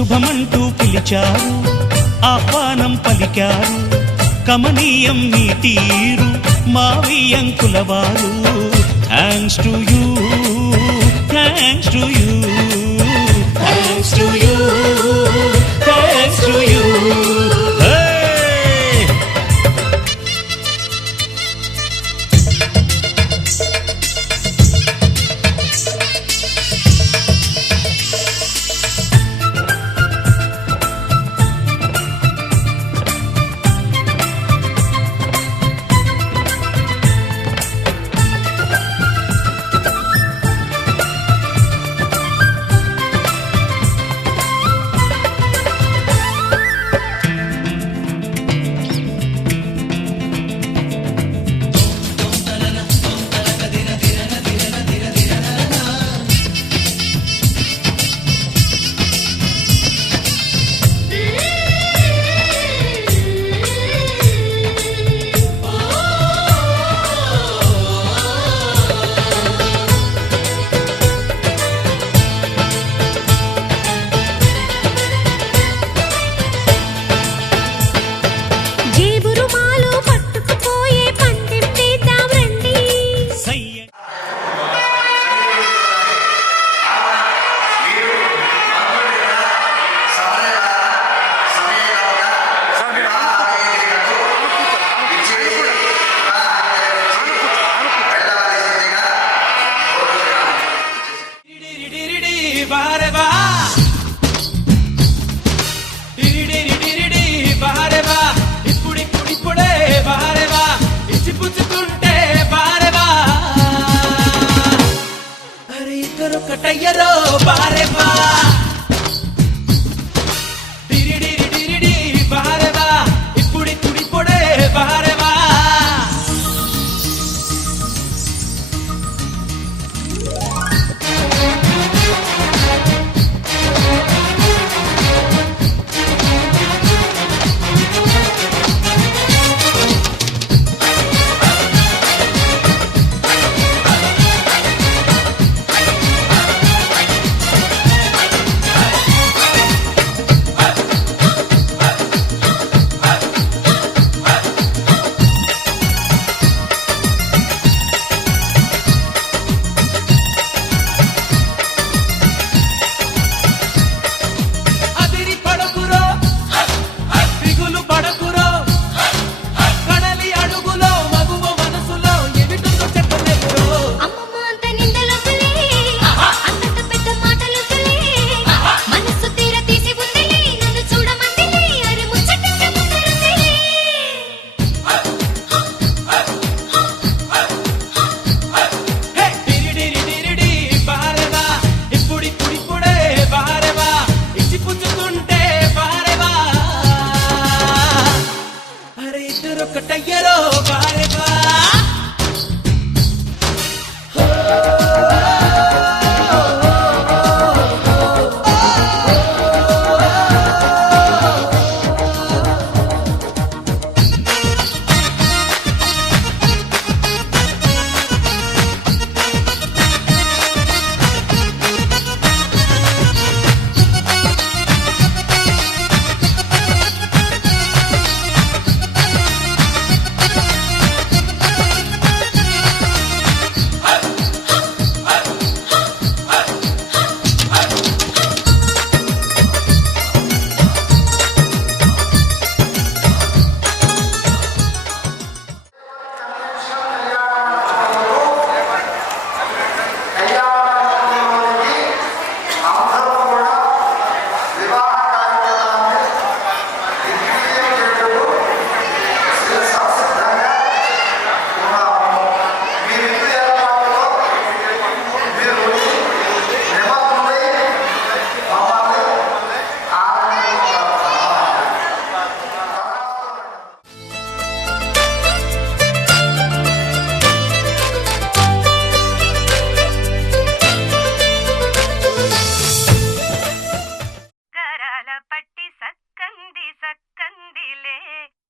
శుభమంటూ పిలిచారు, ఆహ్వానం పలికారు, కమనీయం నీ తీరు మావియంకులవారు. Thanks to you, thanks to you, thanks to you, thanks to you. కటయ్యరో బారేవా డిరిడిరి డిరిడి బారేవా ఇప్పుడిప్పుడిప్పుడే బారేవా. కటయ్యరో బారేవా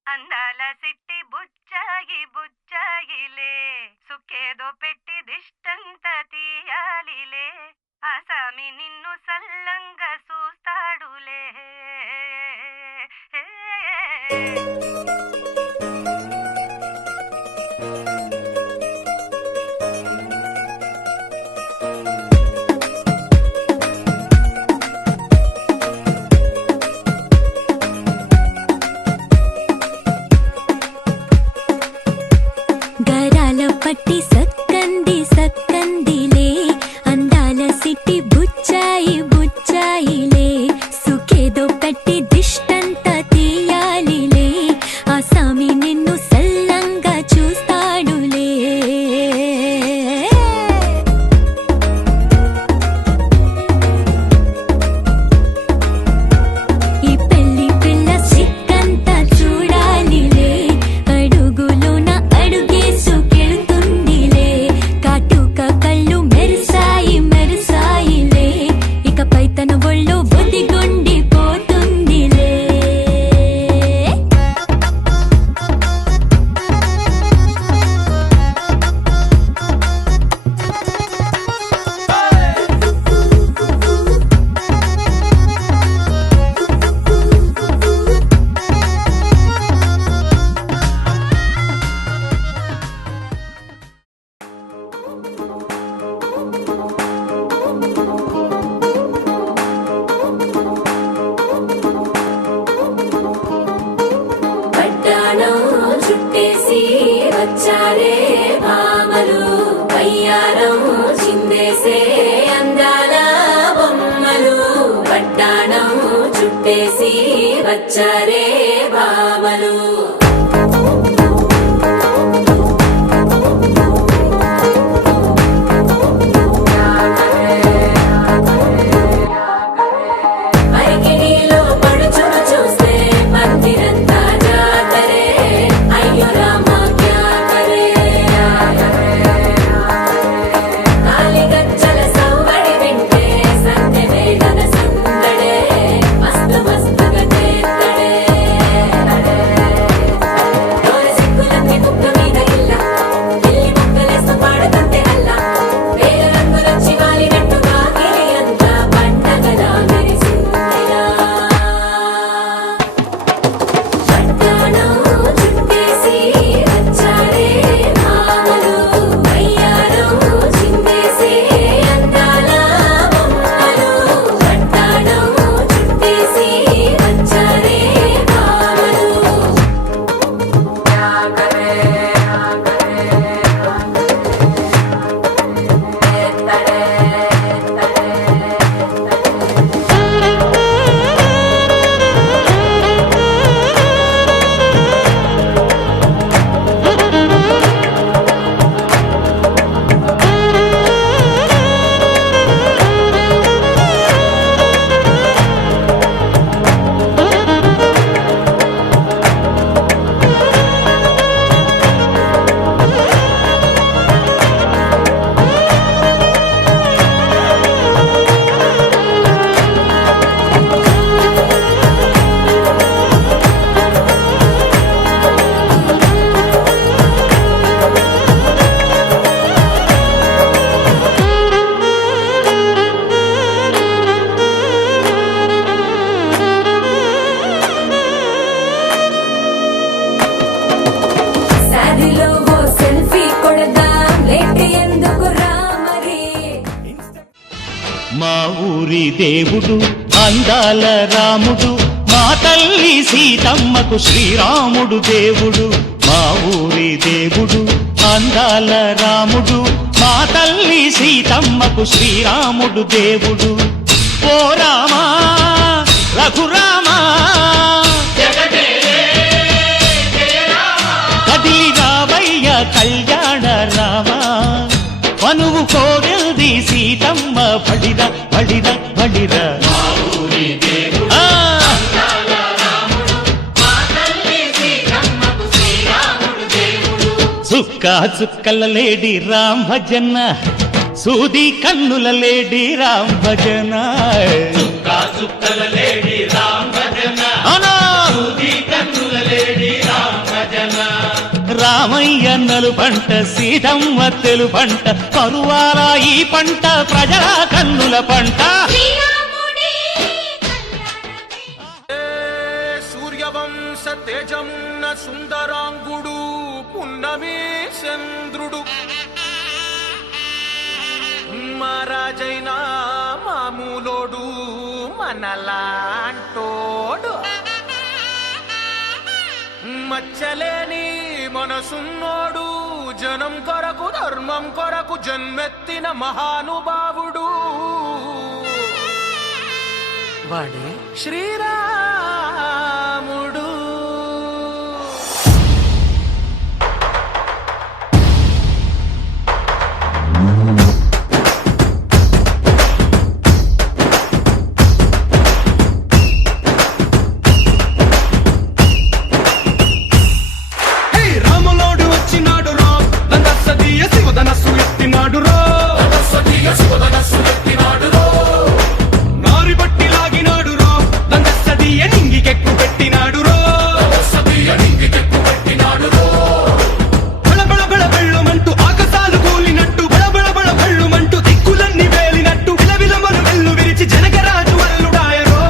అందాల సిట్టి బుచ్చాయి బుచ్చాయిలే సుఖేదో పెట్టి దిష్టంత తీయాలిలే ఆసామి నిన్ను సల్లంగా చూస్తాడులే. బుచ్చాయి బుచ్చాయిలే సుఖేదో పెట్టి దిష్టంత తీయాలిలే ఆ సామి నిన్ను సల్లంగా చూస్తాడులే ఈ పెళ్లి పిల్ల సిక్కంతా చూడాలిలే అడుగులోన అడుగేసుకెళ్తుందిలే కాటుక కళ్ళు మెరిసాయి మెరిసాయిలే ఇకపై తన ఒళ్ళు బుద్ధిగుండిపోతుందిలే పట్టాణం చుట్టేసి వచ్చారే భామలు వయ్యారం చిందేసే అందాల బొమ్మలు పట్టాణం చుట్టేసి వచ్చారే భామలు పరికిణీలో పడుచును చూస్తే మందిరంతా జాతరే అయ్యో రామా క్యా కరే కాలిగజ్జల సవ్వడి వింటే సంధ్య వేళన సందడే మస్తు మస్తుగా చేత్తడే డోర సిక్కులన్నీ కుక్క మీద ఇల్ల పిల్లి ముక్కలేస్తూ పాడుతుంటే అల్లా వేల రంగులొచ్చి వాలినట్టుగా గిలి అంతా పండగలా మెరిసిందిలా పట్టాణం చుట్టేసి వచ్చారే భామలు వయ్యారం చిందేసే అందాల బొమ్మలు పట్టాణం చుట్టేసి వచ్చారే భామలు శారీలో ఓ సెల్ఫీ కొడదాం లేట్ ఎందుకు రామరి మా ఊరి దేవుడు అందాల రాముడు మా తల్లి సీతమ్మకు శ్రీరాముడు దేవుడు మా ఊరి దేవుడు అందాల రాముడు మా తల్లి సీతమ్మకు శ్రీరాముడు దేవుడు ఓ రామా రఘురామా కదిలి రావయ్య కళ్యాణ రామా మనువు కోరెల్ది సీతమ్మ పడిర పడిర పడిర ఆ! చుక్క చుక్కల లేడి రామ్ భజన సూది కన్నుల లేడి రామ్ భజన అవునా? రామయ్యన్నలు పంట సీతమ్మ తెలు పంట కరువాల ఈ పంట ప్రజల కన్నుల పంట సూర్యవంశ తేజమున్న సుందరాంగుడు పున్నమి చంద్రుడు మహారాజైనా మామూలోడు మనలాంటోడు మచ్చలేని మనసున్నోడు జనం కొరకు ధర్మం కొరకు జన్మెత్తిన మహానుభావుడు వాడే శ్రీరాముడు. రాములోడు వచ్చినాడు రా దండసదీయ శివధనస్సు ఎత్తినాడు రా నారి బట్టి లాగినాడు రా దండసదీయ నింగికెక్కు పెట్టినాడు రా బళబళ బళ బెళ్ళుమంటూ ఆకాశాలు కూలినట్టు బళబళ బళ బెళ్ళుమంటూ దిక్కులన్నీ వేలినట్టు విలవిలమను వెల్లు విరిచి జనకరాజు అల్లుడాయరో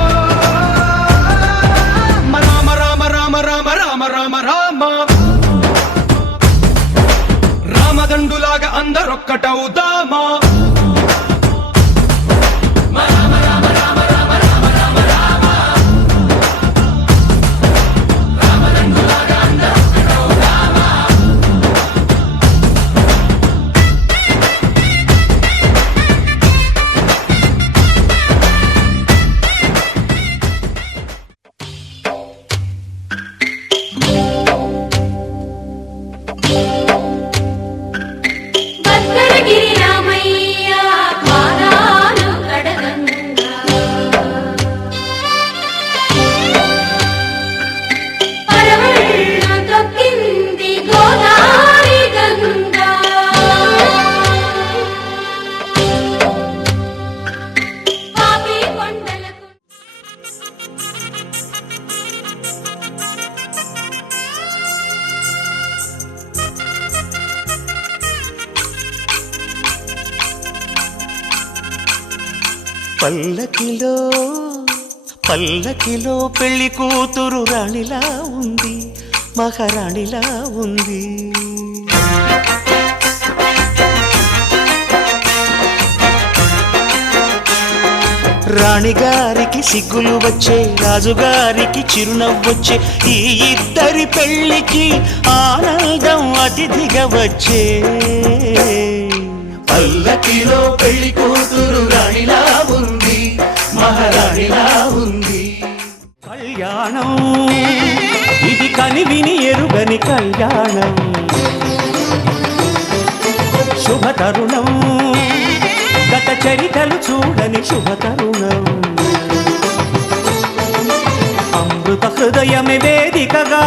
రామ రామ రామ రామ రామ రామ రామ రామదండులాగా అందరొక్కటవుదామా భద్రగిరి రామయ్య పాదాలు కడగంగా పరవళ్ళ తొక్కింది గోదావరి గంగా పాపి కొండలకు పల్లకిలో పల్లకిలో పెళ్లి కూతురు రాణిలా ఉంది, మహారాణిలా ఉంది. రాణిగారికి సిగ్గులు వచ్చే, రాజుగారికి చిరునవ్వొచ్చే, ఈ ఇద్దరి పెళ్లికి ఆనందం అతిథిగా వచ్చే. పల్లకిలో పెళ్లి కూతురు రాణిలా ఉంది, మహారాణిలా ఉంది. కళ్యాణం ఇది కనివిని ఎరుగని కళ్యాణం, శుభతరుణం గత చరితలు చూడని శుభతరుణం. అమృత హృదయమే వేదికగా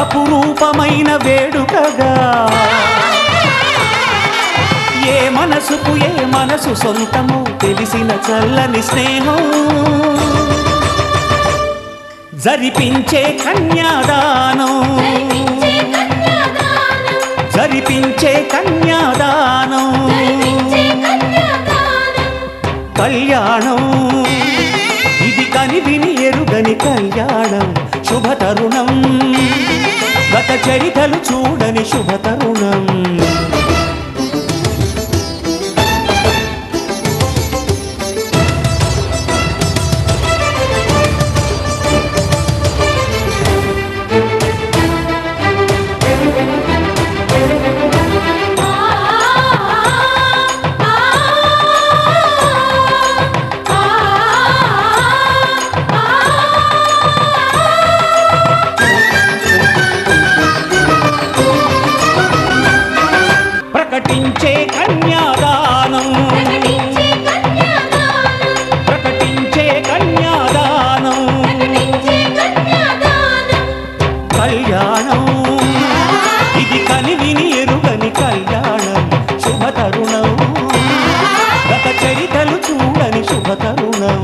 అపురూపమైన వేడుకగా, ఏ మనసుకు ఏ మనసు సొంతము తెలిసిన చల్లని స్నేహం. జరిపించే కన్యాదానం, జరిపించే కన్యాదానం, కళ్యాణం ఇది కనివిని ఎరుగని కళ్యాణం, శుభతరుణం గత చరితలు చూడని శుభతరుణం. ప్రకటించే కన్యాదానం, ప్రకటించే కన్యాదానం, కళ్యాణం ఇది కనివిని ఎరుగని కళ్యాణం, శుభతరుణం గత చరితలు చూడని శుభతరుణం.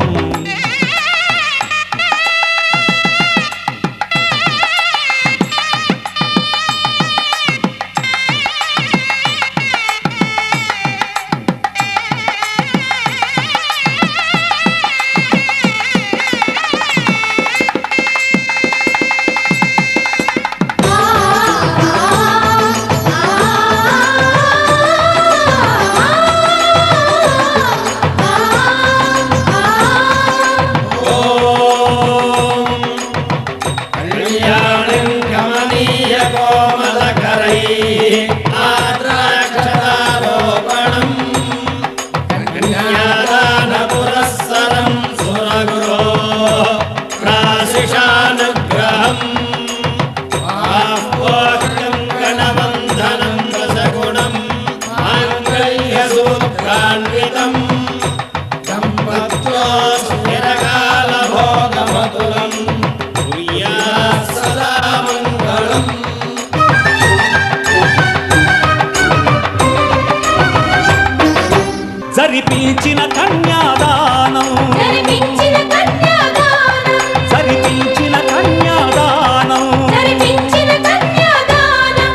ఆద్రాక్షరారోపణం కన్యాదానం జరిపించిన కన్యాదానం జరిపించిన కన్యాదానం జరిపించిన కన్యాదానం జరిపించిన కన్యాదానం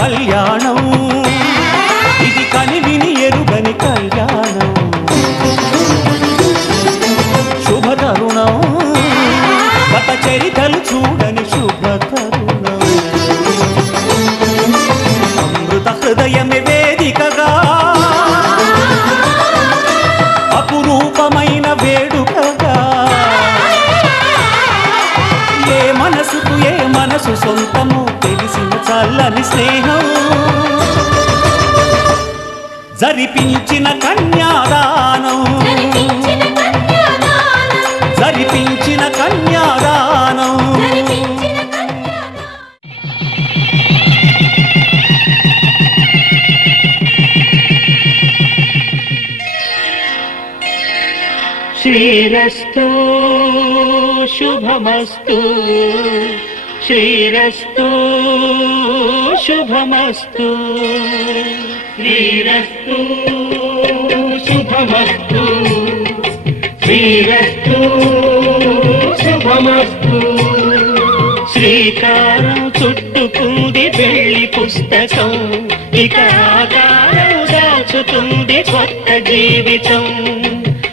కళ్యాణం ఇది కనివిని ఎరుగని కళ్యాణం శుభతరుణం గత చరితలు చూడని శుభతరుణం అమృత హృదయమే వేదికగా అపురూపమైన వేడుకగా ఏ మనసుకు ఏ మనసు సొంతము తెలిసిన చల్లని స్నేహం జరిపించిన కన్యాదానం జరిపించిన కన్యాదానం జరిపించిన కన్యాదానం జరిపించిన కన్యాదానం శ్రీరస్తు శుభమస్తు శ్రీరస్తు శుభమస్తు శ్రీరస్తు శుభమస్తు శ్రీరస్తు శుభమస్తు శ్రీకారం చుట్టుకుంది పెళ్లి పుస్తకం ఇక ఆకారం దాచుతుంది కొత్త జీవితం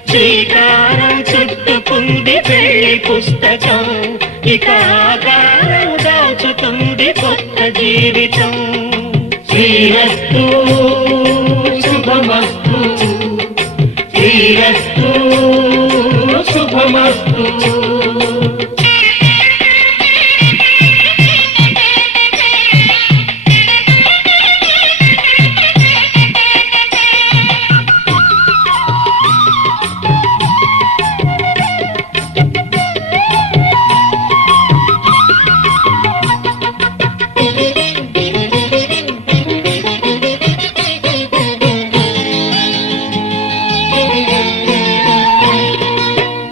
శ్రీకారం చుట్టుకుంది పెళ్లి పుస్తకం ఇక ఆకారం దాచుతుంది కొత్త జీవితం శ్రీరస్తు శుభమస్తు శ్రీరస్తు శుభమస్తు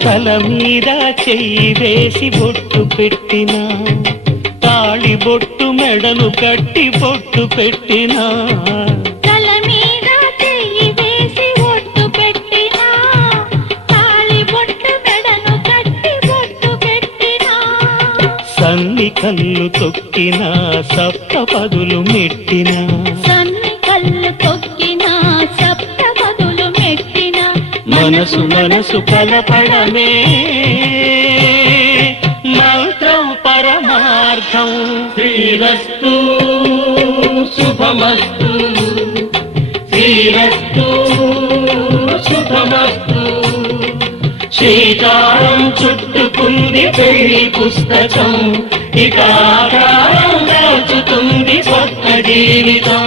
తల మీద చెయ్యి వేసి బొట్టు పెట్టిన తాళి బొట్టు మెడలు కట్టి బొట్టు పెట్టిన తల మీద చెయ్యి వేసి ఒట్టు పెట్టినా తాళి బొట్టు మెడను కట్టి బొట్టు పెట్టినా సన్ని కళ్ళు తొక్కిన సప్త పదులు మెట్టిన సన్ని కళ్ళు తొక్కినా సప్త పదులు మెట్టినా మనసు మనసు కలపడమే మంత్రం పరమార్థం శ్రీరస్తు శుభమస్తు శ్రీరస్తు శుభమస్తు శ్రీకారం చుట్టుకుంది పెళ్లి పుస్తకం ఇక ఆకారం దాచుతుంది కొత్త జీవితం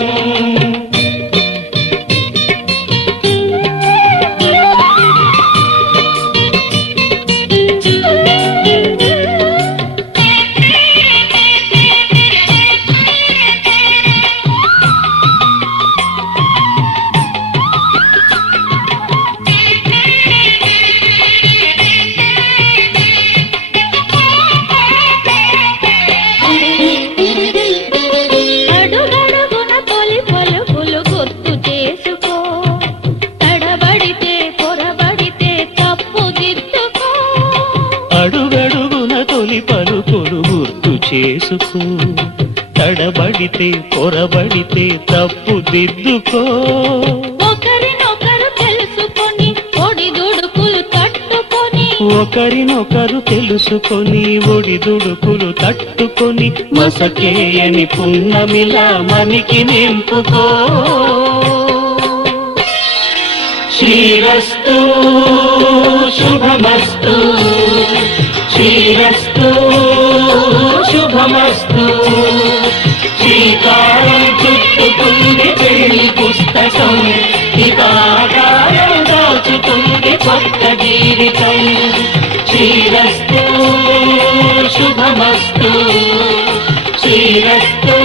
అడుగడుగున తొలి పలుకులు గుర్తు చేసుకో తడబడితే పొరబడితే తప్పు దిద్దుకో అడుగడుగున తొలి పలుకులు గుర్తు చేసుకో తడబడితే పొరబడితే తప్పు దిద్దుకో ఒకరినొకరు తెలుసుకొని ఒడిదుడుకులు తట్టుకొని ఒకరినొకరు తెలుసుకొని ఒడిదుడుకులు తట్టుకొని మసకేయని పున్నమిలా మనికి నింపుకో శ్రీరస్తు శుభమస్తు శ్రీరస్తు శుభమస్తు శ్రీకారం చుట్టుకుంది పెళ్లి పుస్తకం ఇక ఆకారం దాచుతుంది కొత్త జీవితం శ్రీరస్తు శుభమస్తు శ్రీరస్తు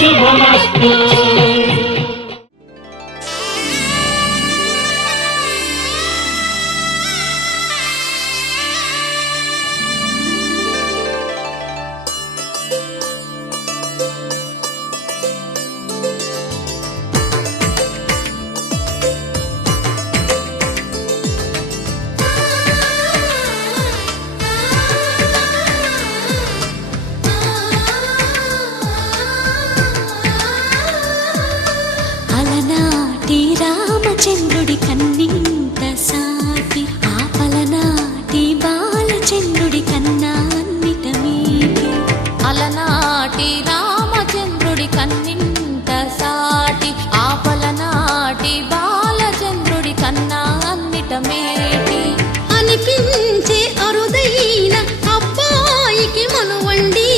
శుభమస్తు అందమేటి అనిపించే అరుదైన అబ్బాయికి మనువండి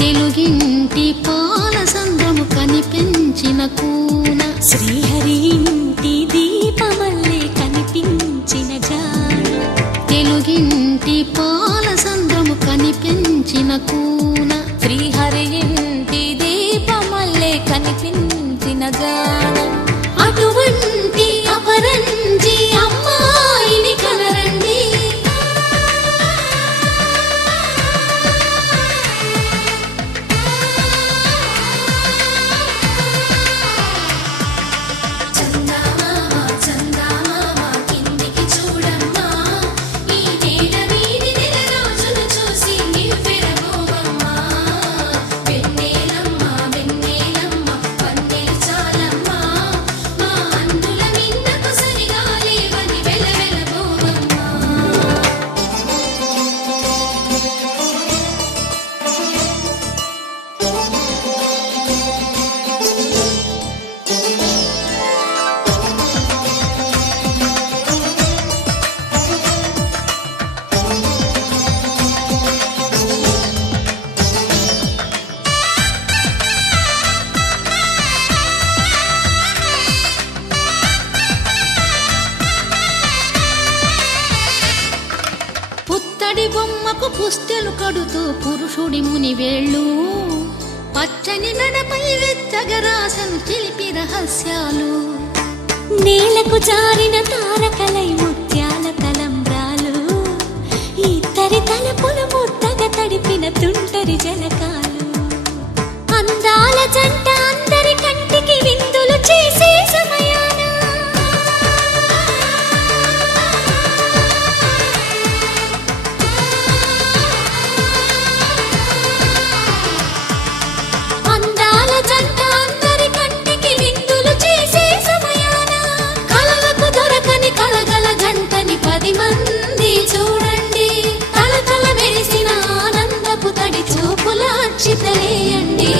తెలుగింటి పాల సంద్రము కనిపించిన కూన శ్రీహరి ఇంటి దీపమల్లే కనిపించిన జాడ తెలుగింటి పాల సంద్రము కనిపించిన కూన శ్రీహరి ఇంటి దీపమల్లే కనిపించిన జాడ అటువంటి అపరంజి అమ్మాయిని కనరండి పుత్తడి బొమ్మకు పుస్తెలు కడుతూ పురుషుడి ముని వేళ్ళు పచ్చని మెడపై వెచ్చగరాసను చిలిపి రహస్యాలు నేలకు జారిన తారకలై ముత్యాల తలంబ్రాలు ఇద్దరి తలపులు ముద్దగా తడిపిన తుంటరి జలకాలు అందాల జంట అందరి కంటికి విందులు చేసే సమయాన అందాల జంట అందరి కంటికి విందులు చేసే సమయాన కలలకు దొరకని కలగల జంటని 10 మంది చూడండి తలతల మెరిసిన ఆనందపు తడి చూపుల అచ్చితలేయండి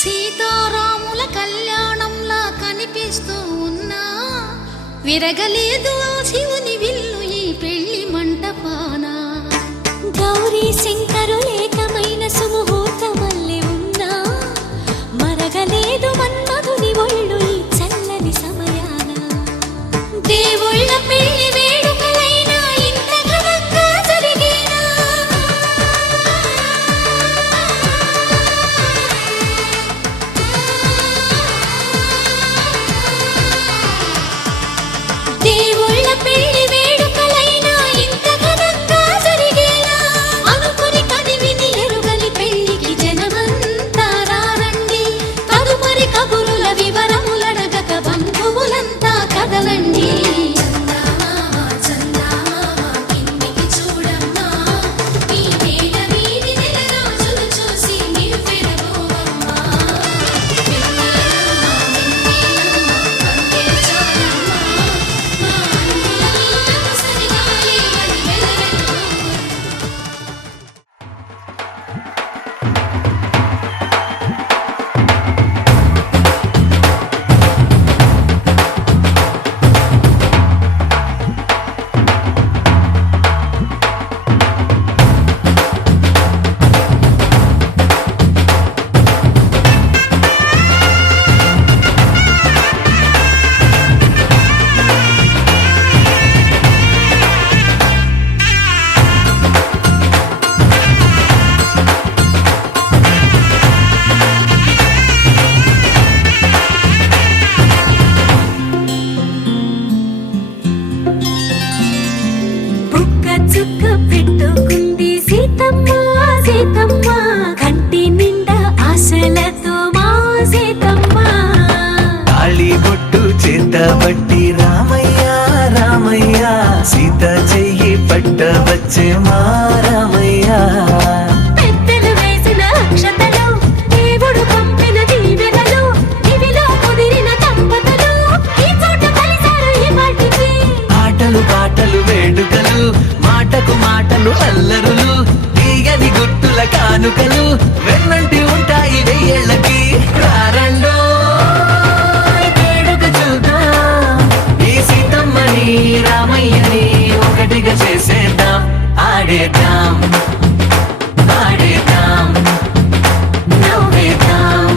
సీతారాముల కళ్యాణంలా కనిపిస్తూ ఉన్నా విరగలేదు ఆ శివుని విల్లు ఈ పెళ్లి మంటపాన గౌరీ శంకరులేకమైన సుముహూర్తమల్లె ఉన్నా మరగలేదు మన్మధుని ఒళ్ళు ఈ చల్లని సమయాన దేవుళ్ళ పెళ్లి వేడుకలైనా ఇంత ఘనంగా జరిగేనా దేవుళ్ళ సీతమ్మ సీతమ్మ కంటి నిండా ఆశలతో మా సీతమ్మ తాళి బొట్టు చేతబట్టి రామయ్య రామయ్య సీత చెయ్యి పట్ట వచ్చే మా రామయ్య పెద్దలు వేసిన అక్షతలు దేవుడు పంపిన దీవెనలు ఇవిలో కుదిరిన దంపతులు ఈ చోట కలిసారు ఈ పాటికి ఆటలు పాటలు వేడుకలు మాటకు మాటలు అల్లరులు తీయని గుర్తుల కానుకలు వెన్నంటి ఉంటాయి వెయ్యేళ్ళకి రారండో వేడుక చూద్దాం ఈ సీతమ్మని రామయ్యని ఒకటిగా చేసేద్దాం ఆడేద్దాం ఆడేద్దాం నవ్వేద్దాం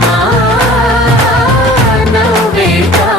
నవ్వేద్దాం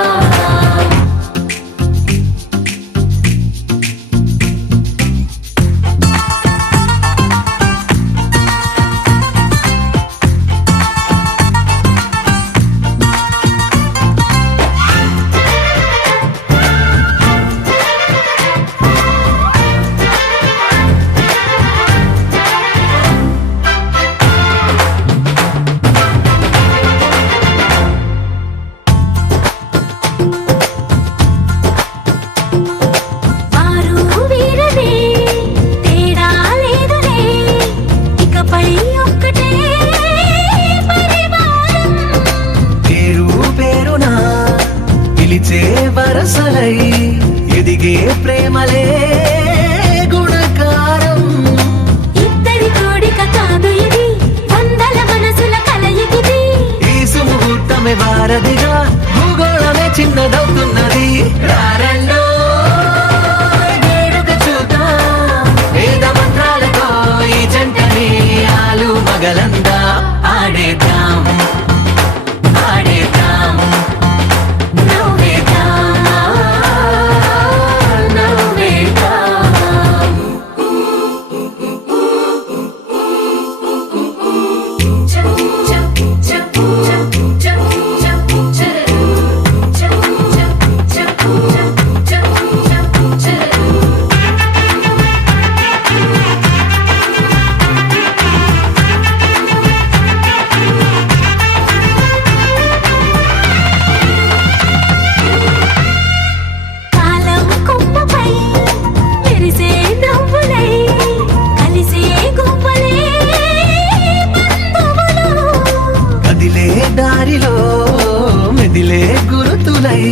వారు వీరనే తేడా లేదులే ఇకపై ఒక్కటే పరివారం పేరు పేరునా పిలిచే వరసలై ఎదిగే ప్రేమలే గుణకారం ఇద్దరి కోడిక కాదు ఇది వందల మనసుల కలయికిది ఈ సుముహూర్తమే వారధిగా భూగోళమే చిన్నదవుతున్నది రారండో వేడుక చూద్దాం వేద మంత్రాలతో ఈ జంటని ఆలు మగలందా ఆడేద్దాం ఆడేద్దాం నవ్వేద్దాం నవ్వేద్దాం కాలం కొమ్మపై మెరిసే నవ్వులై కలిసే గువ్వలే బంధువులు కదిలే దారిలో మెదిలే గురుతులై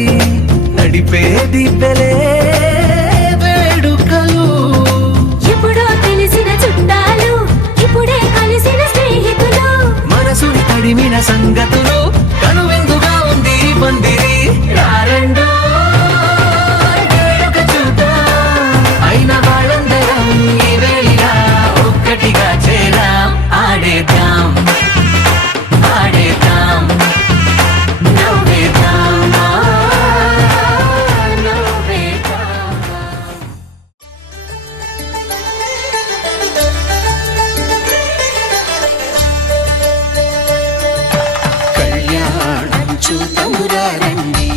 నడిపే దిబ్బెలే వేడుకలు ఎప్పుడో తెలిసిన చుట్టాలు ఇప్పుడే కలిసిన స్నేహితులు మనసుని తడిమిన సంగతులు కనువిందుగా ఉంది ఈ పందిరి రారండో వేడుక చూద్దాం అయిన వాళ్ళందరం ఈ వేళ ఒక్కటిగా చేరాం ఆడేద్దాం ఆడేద్దాం నవ్వేద్దాం నవ్వేద్దాం కళ్యాణం చూతమురా రండి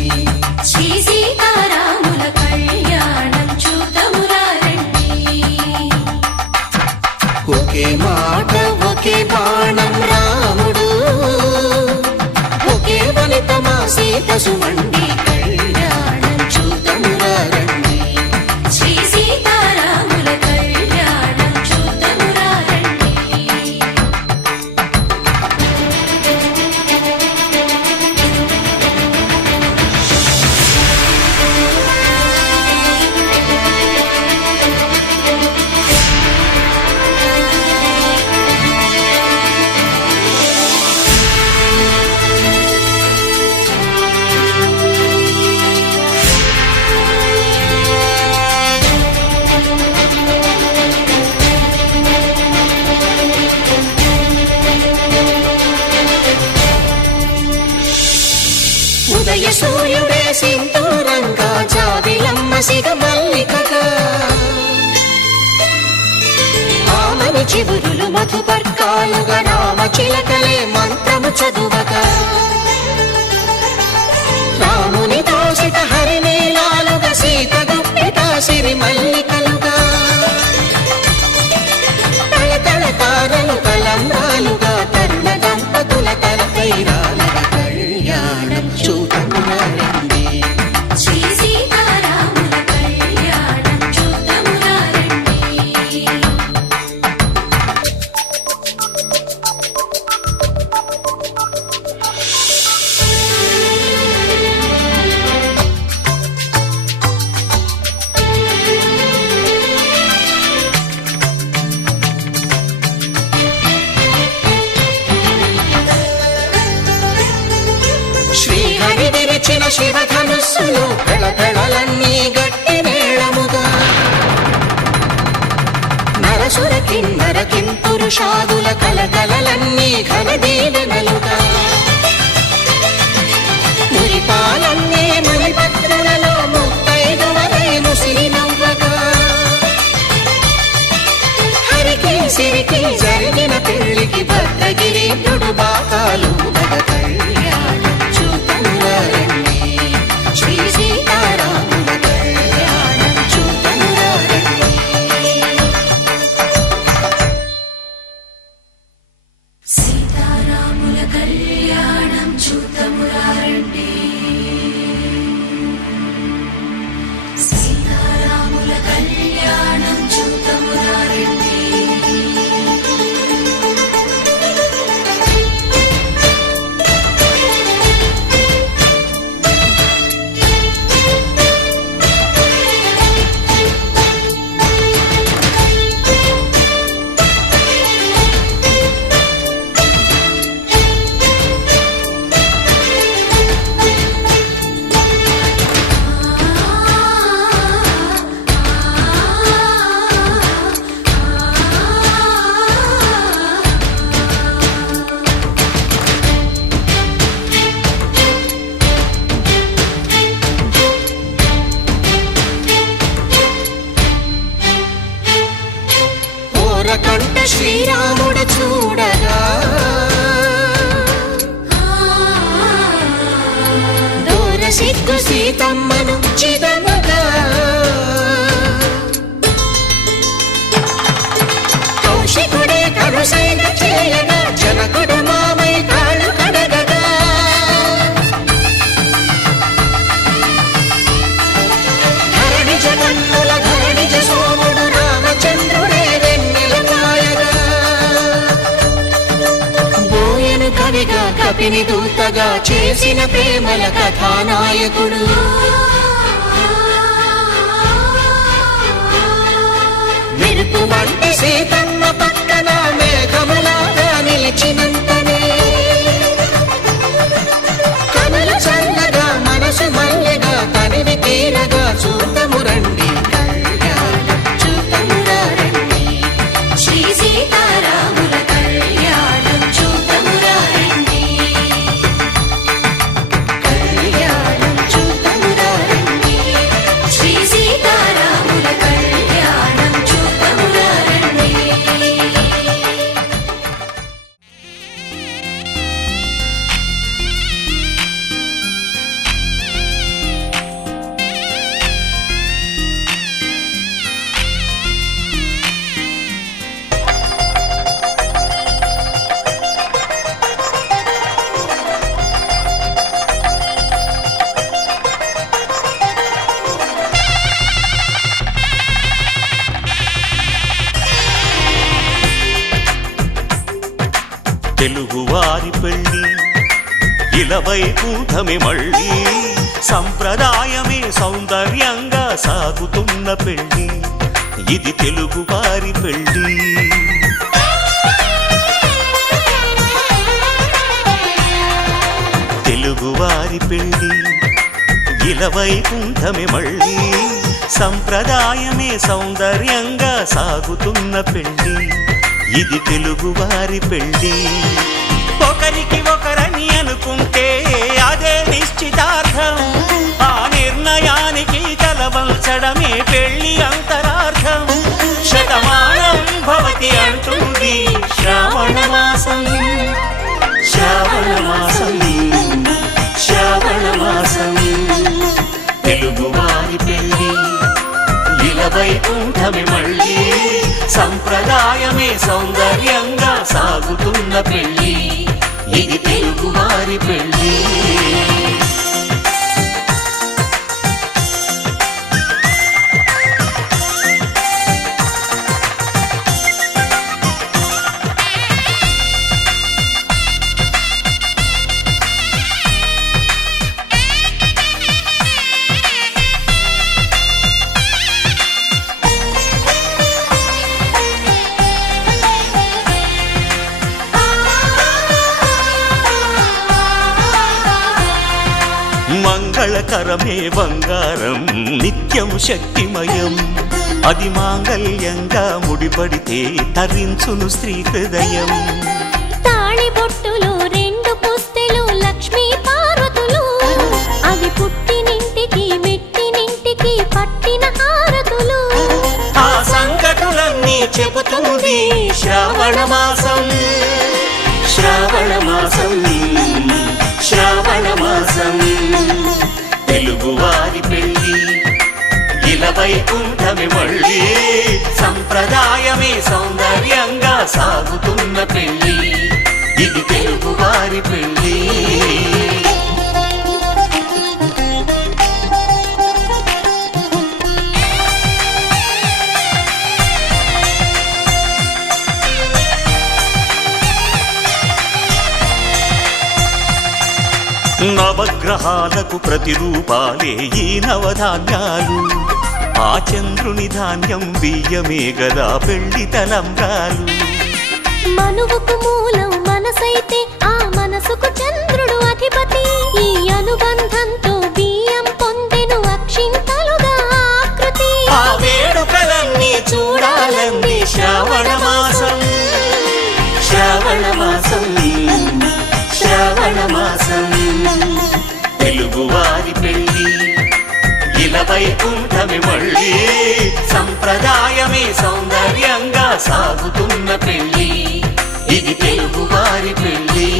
శ్రీ సీతారాముల కళ్యాణం చూద్దామురా రండి ఒకే మాట ఒకే బాణం రాముడు ఒకే వనిత మా సీత సుమండి కళ్యాణం చూతమురా రండి శ్రీ సీతారాముల కళ్యాణం చూద్దామురా రండి ఉదయ సూర్యుడే సింధూరంగా జాబిలమ్మ సిగ మల్లికగా ఆమని చివురులు మధుపర్కాలుగా రామ చిలకలే మంత్రము చదువగా రాముని దోషిత హరినీలాలుగా సీత గుప్పిట సిరి మల్లికలుగా తల తల నిలిచిన శివధనుస్సులు పెళపెళలన్నీ గట్టి మేళముగా నరసుర కిన్నర కింపురుషాదుల కలకలలన్నీ ఘన దీవెనలుగా మురిపాలన్నీ మునిపత్రులలో ముత్తైదువలై ముసిలి నవ్వగా హరికి సిరికి జరిగిన పెళ్లికి భద్రగిరీంద్రుడు బాకాలు కళ్యాణం చూతమురారండి శ్రీ సీతారాముల కళ్యాణం చూతమురారండి సీతారాముల కళ్యాణం చూతమురారండి సీతారాముల కళ్యాణం చూతమురారండి ఓరకంట శ్రీరాముడు చూడగా దూర సిగ్గు సీతమ్మను చిదమగా కౌశికుడే కరుసైన చేయగా జనకుడు మామై కాళ్ళు కడగగా ధరణి జగన్నుల ధరణిజ సోముడు రామచంద్రుడే వెన్నెల కాయగా బోయను కవిగా కపిని దూతగా చేసిన ప్రేమల కథానాయకుడు మెరుపు వంటి సీతమ్మ పక్కన మేఘములాగా నిలిచినంతనే కనులు చల్లగా మనసు మల్లెగా తనివి తీరగా చూతమురండి కళ్యాణం చూతమురారండి శ్రీ సీతారాముల కళ్యాణం చూతమురారండి కళ్యాణం చూతమురారండి శ్రీ సీతారాముల కళ్యాణం చూతమురారండి తెలుగువారి పెళ్ళి ఇలవైకుంఠమే మళ్ళీ సంప్రదాయమే సౌందర్యంగా సాగుతున్న పెళ్ళి ఇది తెలుగువారి పెళ్ళి తెలుగువారి పెళ్ళి ఇలవైకుంఠమే మళ్ళీ సంప్రదాయమే సౌందర్యంగా సాగుతున్న పెళ్ళి ఇది తెలుగువారి పెళ్ళి ఒకరికి ఒకరని అనుకుంటే అదే నిశ్చితార్థం ఆ నిర్ణయానికి తలవంచడమే పెళ్ళి అంతరార్థం శతమానం భవతి అంటుంది శ్రావణ మాసం శ్రావణ మాసం శ్రావణ మాసం తెలుగువారి పెళ్ళి ఇలవైకుంఠమే మళ్ళీ సంప్రదాయమే సౌందర్యంగా సాగుతున్న పెళ్ళి ఇది తెలుగువారి పెళ్ళి మంగళకరమే బంగారం నిత్యం శక్తిమయం అది మాంగళ్యంగా ముడిపడితే తరించును స్త్రీ హృదయం తాళి బొట్టులో 2 పుస్తెలు లక్ష్మీ పార్వతులు అవి పుట్టినింటికి మెట్టినింటికి పట్టిన హారతులు ఆ సంగతులన్నీ చెబుతుంది శ్రావణ మాసం శ్రావణ మాసం శ్రావణ మాసం తెలుగువారి పెళ్ళి ఇలా వైకుంఠమి మళ్ళీ సంప్రదాయమే సౌందర్యంగా సాగుతున్న పెళ్ళి ఇది తెలుగువారి పెళ్ళి నవగ్రహాలకు ప్రతిరూపాలే ఈ నవధాన్యాలు ఆ చంద్రుని ధాన్యం బియ్యమే గదా పెళ్లి తలంబ్రాలు మనువుకు మూలం మనసైతే ఆ మనసుకు చంద్రుడు అధిపతి ఈ అనుబంధంతో బియ్యం పొందెను అక్షింతలుగా ఆకృతి ఆ వేడుకలన్నీ చూడాలంది శ్రావణ మాసం శ్రావణ మాసం శ్రావణ మాసం తెలుగువారి పెళ్ళి ఇలా వైకుంఠమి మళ్ళీ సంప్రదాయమే సౌందర్యంగా సాగుతున్న పెళ్ళి ఇది తెలుగువారి పెళ్ళి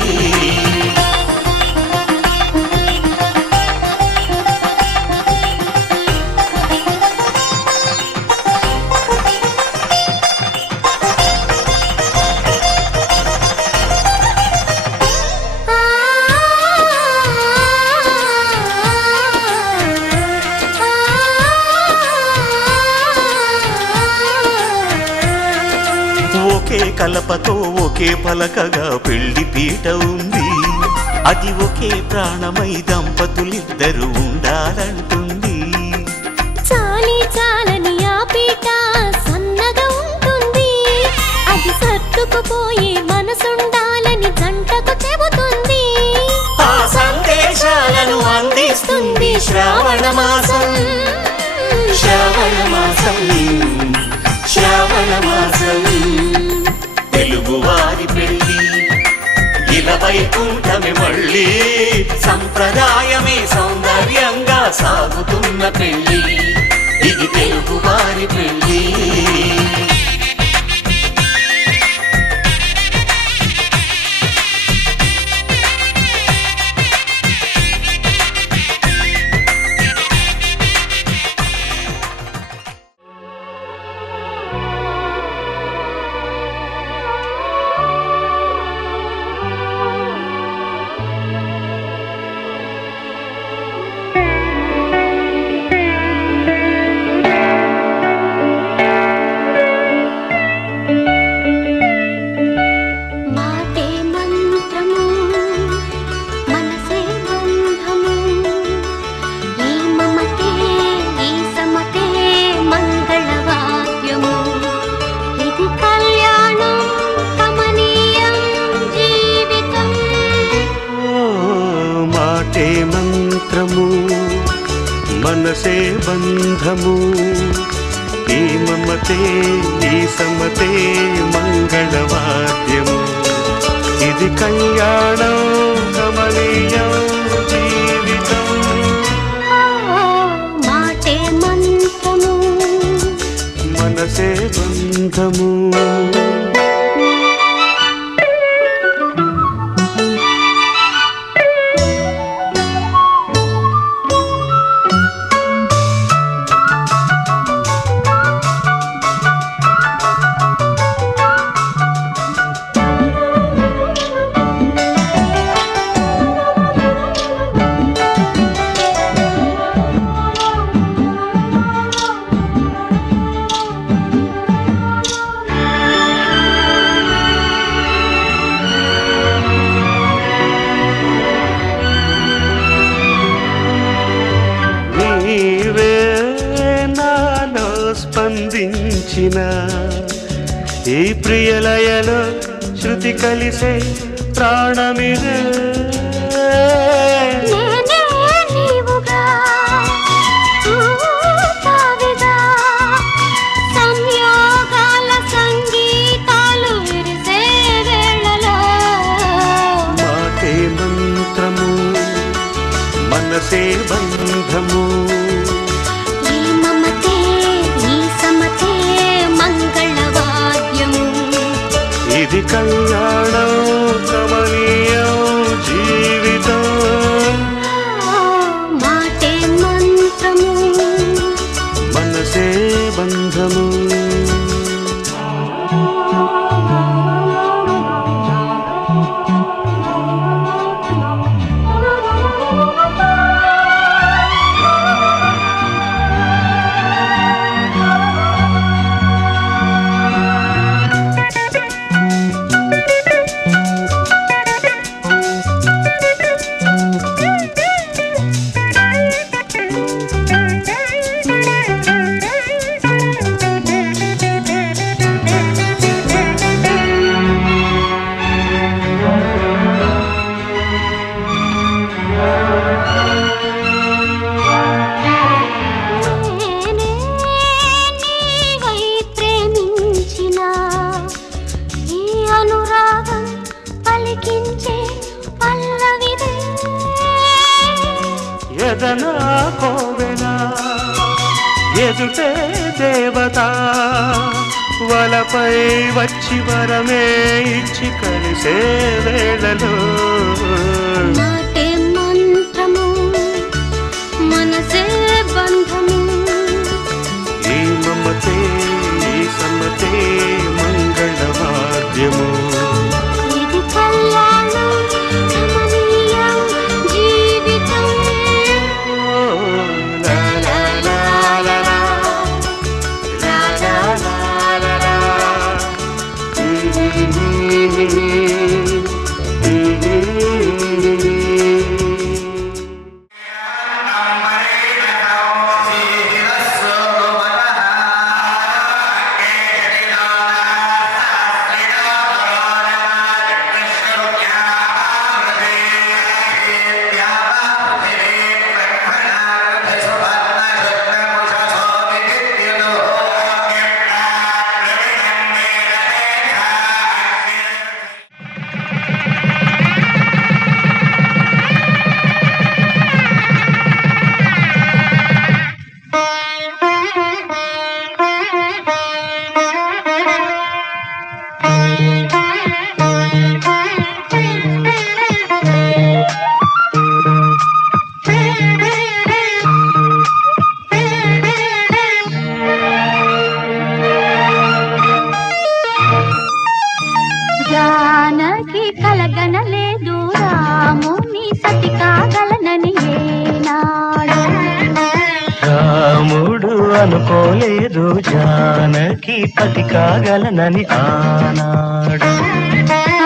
ఒకే కలపతో ఒకే పలకగా పెళ్లి పీట ఉంది అది ఒకే ప్రాణమై దంపతులిద్దరూ ఉండాలంటుంది చాలి చాలని ఆ పీట సన్నగా ఉంటుంది అది సర్దుకుపోయే మనసుండాలని జంటకు చెబుతుంది ఆ సందేశాలను అందిస్తుంది శ్రావణ మాసం శ్రావణ మాసం శ్రావణ మాసం తెలుగువారి పెళ్ళి ఇలా వైకుంఠమి మళ్ళీ సంప్రదాయమే సౌందర్యంగా సాగుతున్న పెళ్ళి ఇది తెలుగువారి పెళ్ళి మాటే మంత్రము మనసే బంధము ఈ మమతే ఈ సమతే మంగళవాద్యము ఇది కళ్యాణం కమనీయం జీవితం మాటే మంత్రము మనసే బంధము ఈ మమతే ఈ సమతే మంగళవాద్యము ఇది కళ్యాణం కమనీయం జీవితం మాటే మంత్రము మనసే బంధము నీవే నాలో స్పందించిన ఈ ప్రియలయలో శృతి కలిసే ప్రాణమిదే నేనే నీవుగా మనసే బంధము ఈ మమతే ఈ సమతే మంగళవాద్యము ఇది కళ్యాణం కమనీయం జీవితం మాటే మంత్రము మనసే బంధము ఎదనా కోవెనా ఎదుటే దేవత వలపై వచ్చి వరమే ఇచ్చి కలిసే వేళలో మాటే మంత్రము మనసే బంధము ఈ మమతే ఈ సమతే మంగళవాద్యము ఇది కళ్యాణం కమనీయం జీవితం లా లా లా లా లా. లా లా లా లా లా. జానకి కలగనలేదు రాముని సతి కాగలనని ఏనాడు రాముడు అనుకోలేదు జానకి పతి కాగలనని ఆనాడు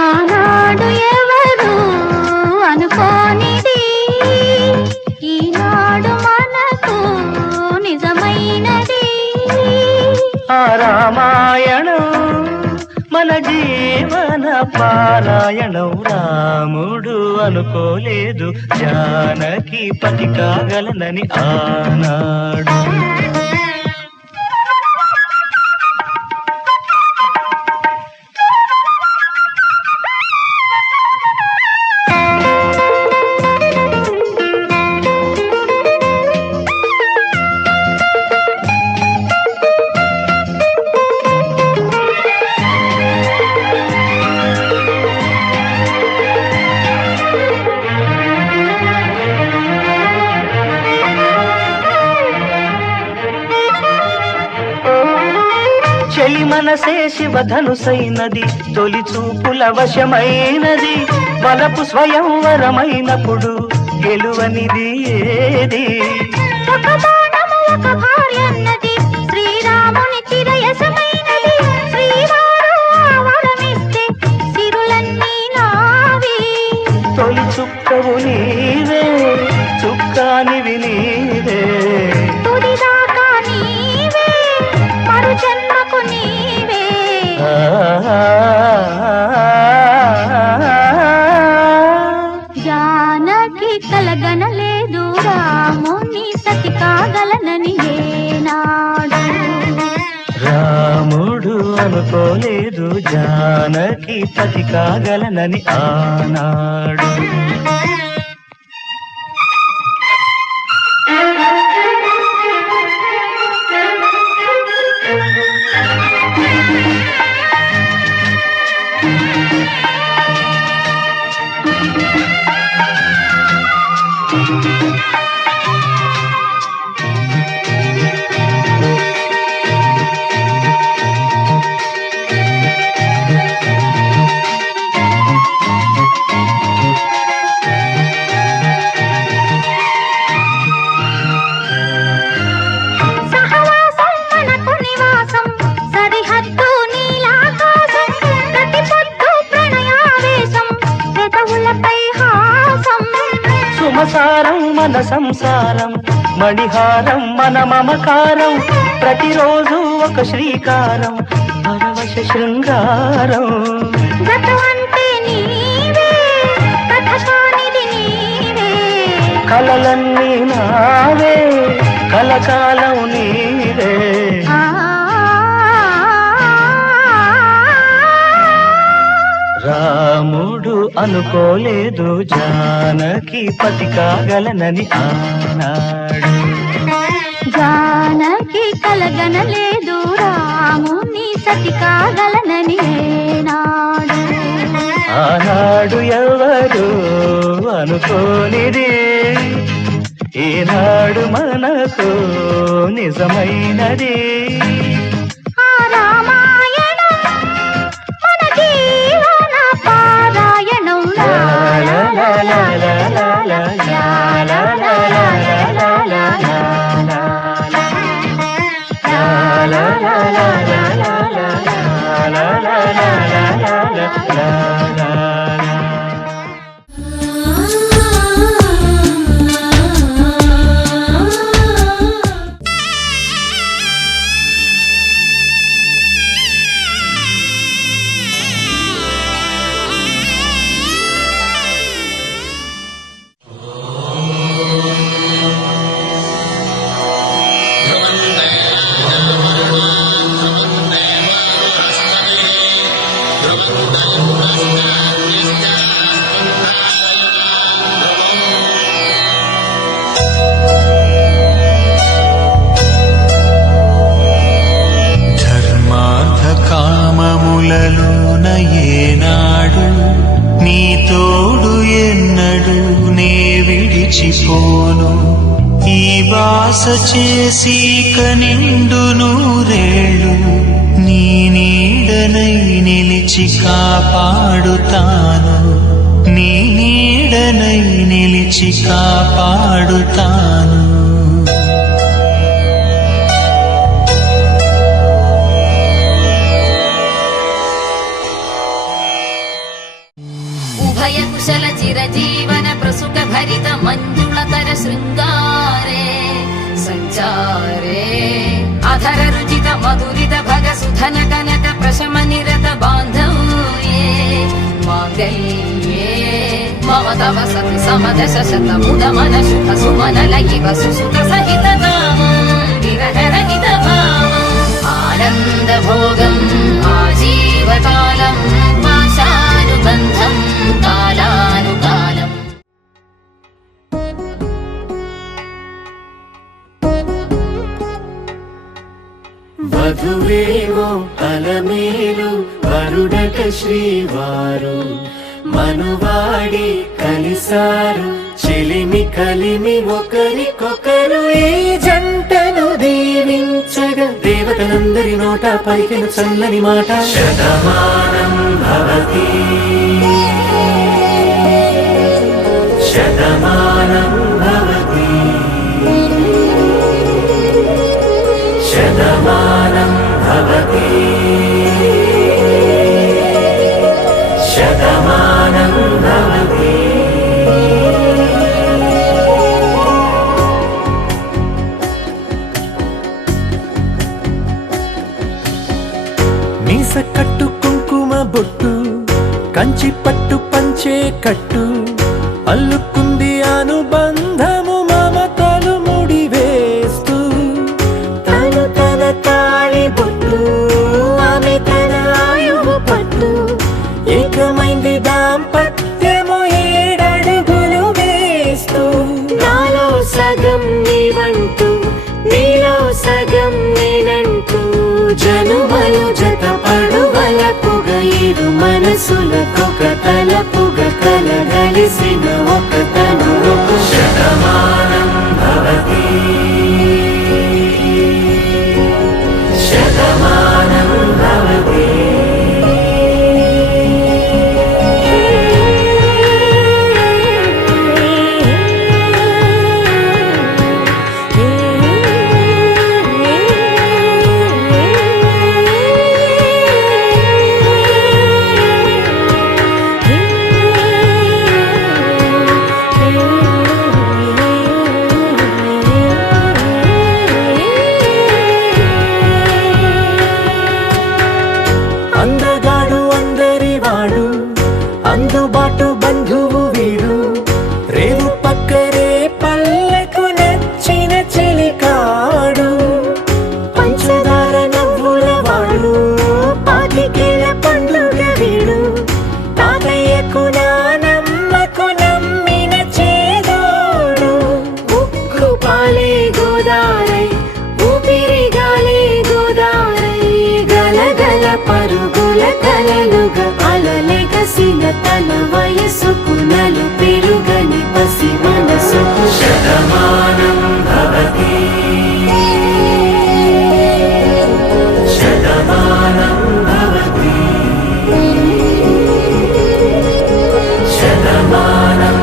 ఆనాడు ఎవరు అనుకోనిది ఈనాడు మనకు నిజమైనది ఆ రామాయణం మన జీవన పారాయణం రాముడు అనుకోలేదు జానకి పతి కాగలనని ఆనాడు చెలి మనసే శివధనుసైనది తొలి చూపుల వశమైనది వలపు స్వయంవరమైనప్పుడు గెలువనిది ఏది ఒక బాణము ఒక భార్య అన్నది శ్రీరాముని చిరయసమైనది శ్రీవారు వరమిస్తే సిరులన్నీ నావి తొలి చుక్కవు నీవే చుక్కానివి నీవే తుదిదాకా నీవే మరు జన్మకు నీవే జానకి కలగనలేదు రాముని సతి కాగలనని ఏనాడు రాముడు అనుకోలేదు జానకి పతి కాగలనని ఆనాడు సహవాసం మనకు నివాసం సరిహద్దు నీలాకాశం ప్రతి పొద్దు ప్రణయావేశం పెదవులపై హాసం సుమసారం మన సంసారం మణిహారం మన మమకారం ప్రతిరోజు ఒక శ్రీకారం పరవశ శృంగారం గతం అంటే నీవే కథ కానిది నీవే కలలన్నీ నావే కలకాలం నీవే ఆ రాముడు అనుకోలేదు జానకి పతి కాగలనని ఆనాడు జానకి కలగనలేదు రాముని సతి కాగలనని ఏనాడు ఆనాడు ఎవరు అనుకోనిది ఈనాడు మనకు నిజమైనది ఆ రామాయణం మన జీవన పారాయణం లా లా లా లా లా లా లా లా లా లా లా లా లా ధర్మార్థ కామములలోన ఏనాడు నీ తోడు ఎన్నడు నే విడిచిపోను ఈ బాస చేసి కనిండు నూరేళ్ళు నీ నీడనై నిలిచి కాపాడుతాను నీ నీడనై నిలిచి కాపాడుతాను ఉభయ కుశల చిరజీవన ప్రసుక భరిత మంజుళతర శృంగారే సంచారే అధర రుచిత మధురిత భగ సుధన కనక ప్రశమ నిరత బాంధవ్యే మాంగళ్యే మమ తవ సతి సమదశ శత ముద మన శుభ సుమన లయివ సుసుత సహిత కామం విరహ రహిత భావం ఆనంద భోగం ఆజీవకాలం పాశానుబంధం కాలానుకాలం వధువేవో అలమేలు వరుడట శ్రీవారు మనువాడి కలిసారు చెలిమి కలిమి ఒకరికొకరు ఈ జంటను దీవించగా దేవతలందరి నోట పలికిన చల్లని మాట శతమానం భవతి శతమానం భవతి శతమానం భవతి శతమానం భవతి మీస కట్టు కుంకుమ బొట్టు కంచి పట్టు పంచే కట్టు అల్లుకుంది అనుబంధము మమతలు ముడివేస్తూ తను తన తాళి బొట్టు ఆమె తన ఆయువు పట్టు ఏకమైంది దాంపత్యము 7 అడుగులు వేస్తూ నాలో సగం నీవంటూ నీలో సగం నేనంటూ జనుమలు జత పడువలపుగ ఇరు మనసులకొక తలపుగ కలగలిసిన ఒక తను ఒక భవతి శతమానం భవతి అందగాడు అందరి వాడు అందుబాటు బంధువు వీడు రేవు పక్కరే పల్లెకు నచ్చిన చెలికాడు పంచదార నవ్వుల వాడు పాతికేల పండుగ వీడు తాతయ్యకు నానమ్మకు నమ్మిన చేదోడు ఉక్కు పాలే గోదారై ఊపిరిగాలే గోదారై గలగల పరుగుల కలలుగా అలలెగసిన తన వయసుకు నలు పెరుగని పసి మనసుకు శతమానం భవతి శతమానం భవతి శతమానం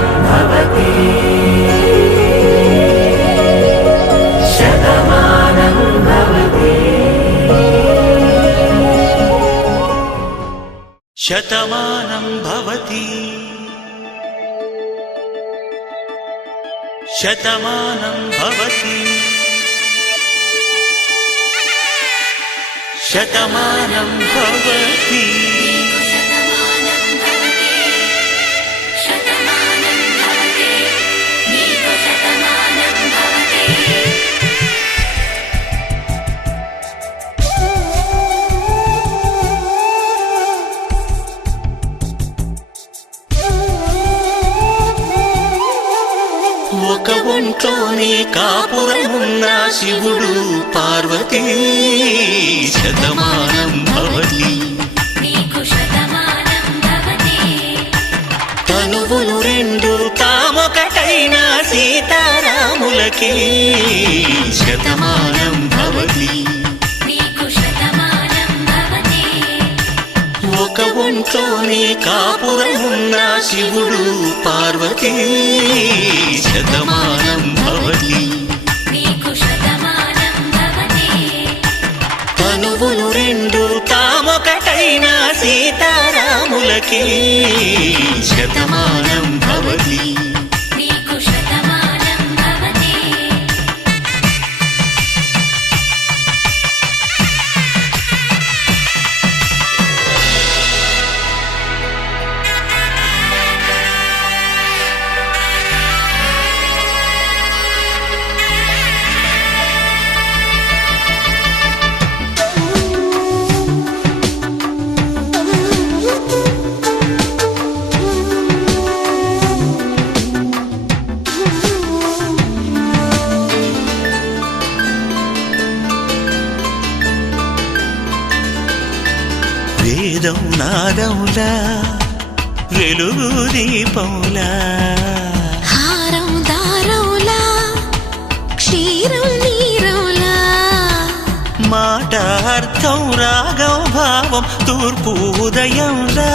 భవతి శతమానం భవతి శతమానం భవతి శతమానం భవతి శతమానం భవతి ఒక ఒంట్లోనే కాపురమున్న శివుడు పార్వతీ శతమానం భవతి తనువులు రెండు తామొకటైన సీతారాములకి శతమానం భవతి ఒక ఒంట్లోనే కాపురమున్న శివుడు పార్వతీ శతమానం భవతి తనువులు రెండు తామొకటైన సీతారాములకి శతమానం భవతి వేదం నాదములా వెలుగు దీపములా హారం దారౌలా క్షీరం నీరౌలా మాట అర్థం రాగం భావం తూర్పు ఉదయంలా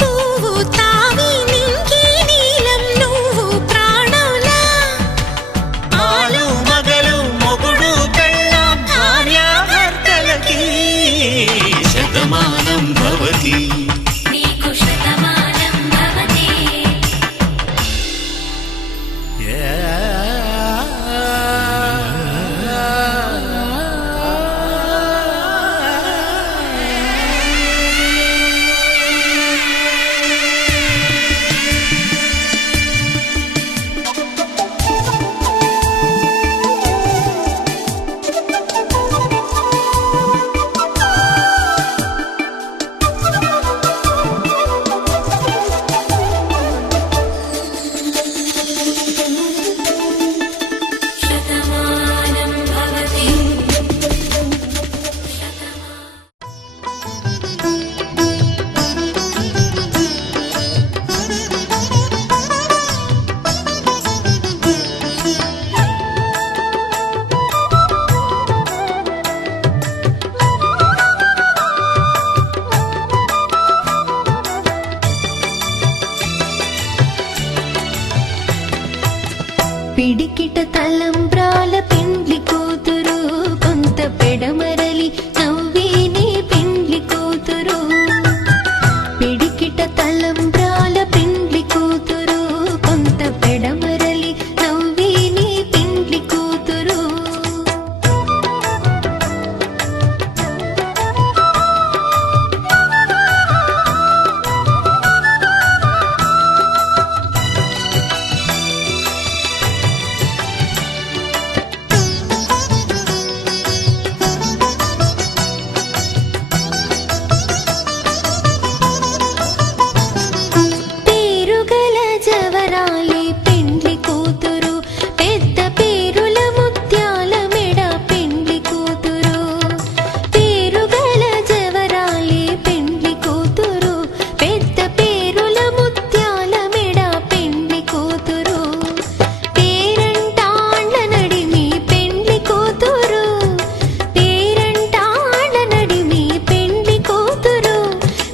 పువ్వు తావి నింగి నీలం నువ్వు ప్రాణంలా ఆలు మగలు మొగుడు పెళ్ళాం భార్యాభర్తలకి శతమానం భవతి పిడికిట తలంబ్రాల పెండ్లి కూతురు కొంత పెడమరలి నవ్వేనే పెండ్లి కూతురు పిడికిట తలంబ్రాల పెండ్లి కూతురు కొంత పెడమరలి నవ్వేనే పెండ్లి కూతురు పేరుగల జవరాలి పెండ్లి కూతురు పెద్ద పేరుల ముత్యాల మెడ పెండ్లి కూతురు పేరుగల జవరాలి పెండ్లి కూతురు పెద్ద పేరుల ముత్యాల మెడ పెండ్లి కూతురు పేరంటాండ్ల నడిమి పెండ్లి కూతురు పేరంటాండ్ల నడిమి పెండ్లి కూతురు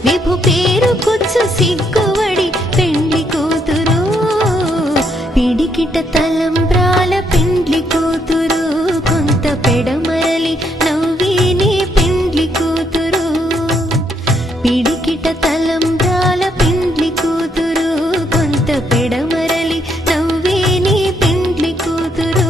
విభు పేరు కుచ్చు సిగ్గువడి పెండ్లి కూతురు పిడికిట తలంబ్రాల పెండ్లి కూతురు కొంత పెడమరలి నవ్వేనే పెండ్లి కూతురు పిడికిట తలంబ్రాల పెండ్లి కూతురు కొంత పెడమరలి నవ్వేనే పెండ్లి కూతురు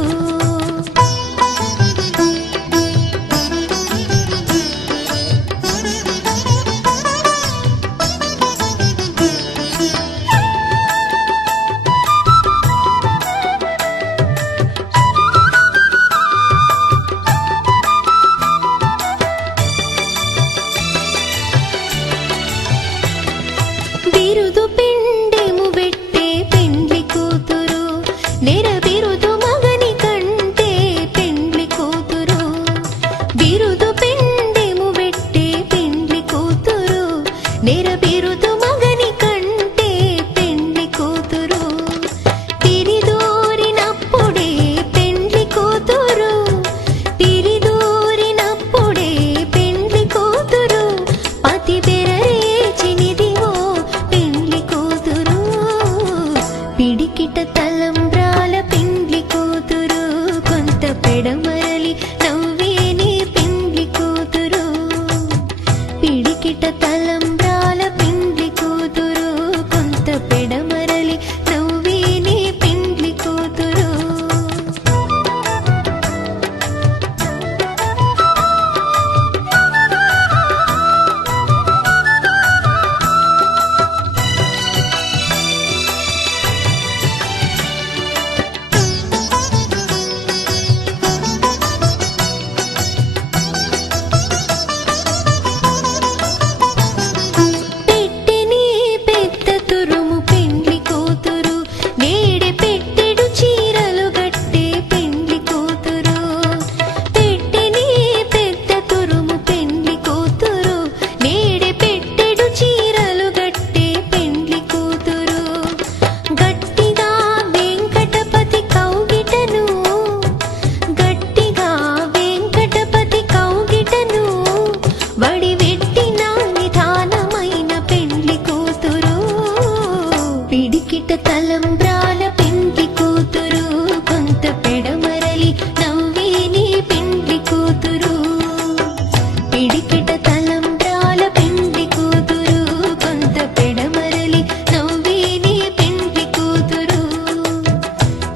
బిరుదు పిండెము పెట్టే పెండ్లి కూతురు నెర బిరుదు మగని కంటే పెండ్లి కూతురు బిరుదు పిండెము పెట్టే పెండ్లి కూతురు నెర బిరుదు మగని కంటే పెండ్లి కూతురు తిరిదోరినప్పుడే పెండ్లి కూతురు తిరిదోరినప్పుడే పెండ్లి కూతురు పతి బెరరేచినిదివో పెండ్లి కూతురు పిడికిట తలంబ్రాల పెండ్లి కూతురు కొంత పెడమరలి నవ్వేనే పెండ్లి కూతురు పిడికిట తలంబ్రాల పెండ్లి కూతురు కొంత పెడమరలి నవ్వేనే పెండ్లి కూతురు పెట్టెనే పెద్ద తురుము పెండ్లి కూతురు నేడే పెట్టెడు చీరలు గట్టే పెండ్లి కూతురు పెట్టెనే పెద్ద తురుము పెండ్లి కూతురు నేడే పెట్టెడు చీరలు గట్టే పెండ్లి కూతురు గట్టిగా వెంకటపతి కౌగిటను గట్టిగా వెంకటపతి కౌగిటను వడివెట్టిన నిధానమైన పెండ్లి కూతురు పిడికిట తలంబ్రాల పెండ్లి కూతురు కొంత పెడమరలి నవ్వేనే పెండ్లి కూతురు పిడికిట తలంబ్రాల పెండ్లి కూతురు కొంత పెడమరలి నవ్వేనే పెండ్లి కూతురు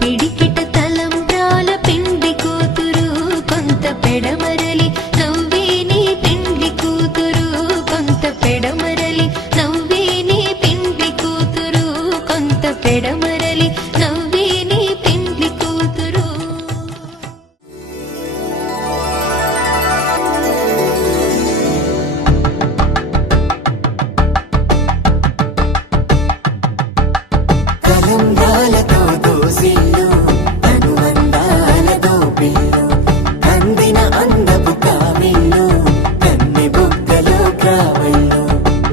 పిడికిట తలంబ్రాల పెండ్లి కూతురు కొంత పెడమరలి నవ్వేనే పెండ్లి కూతురు కొంత పెడమరలి నవ్వేనే పెండ్లి కూతురు కొంత పెడమరలి నవ్వేనే పెండ్లి కూతురు కలంబ్రాలతో దోసిల్లు అనువందాలతో పిల్లు అందిన అందపు కావిల్లు కన్నె బుగ్గలో క్రావళ్ళు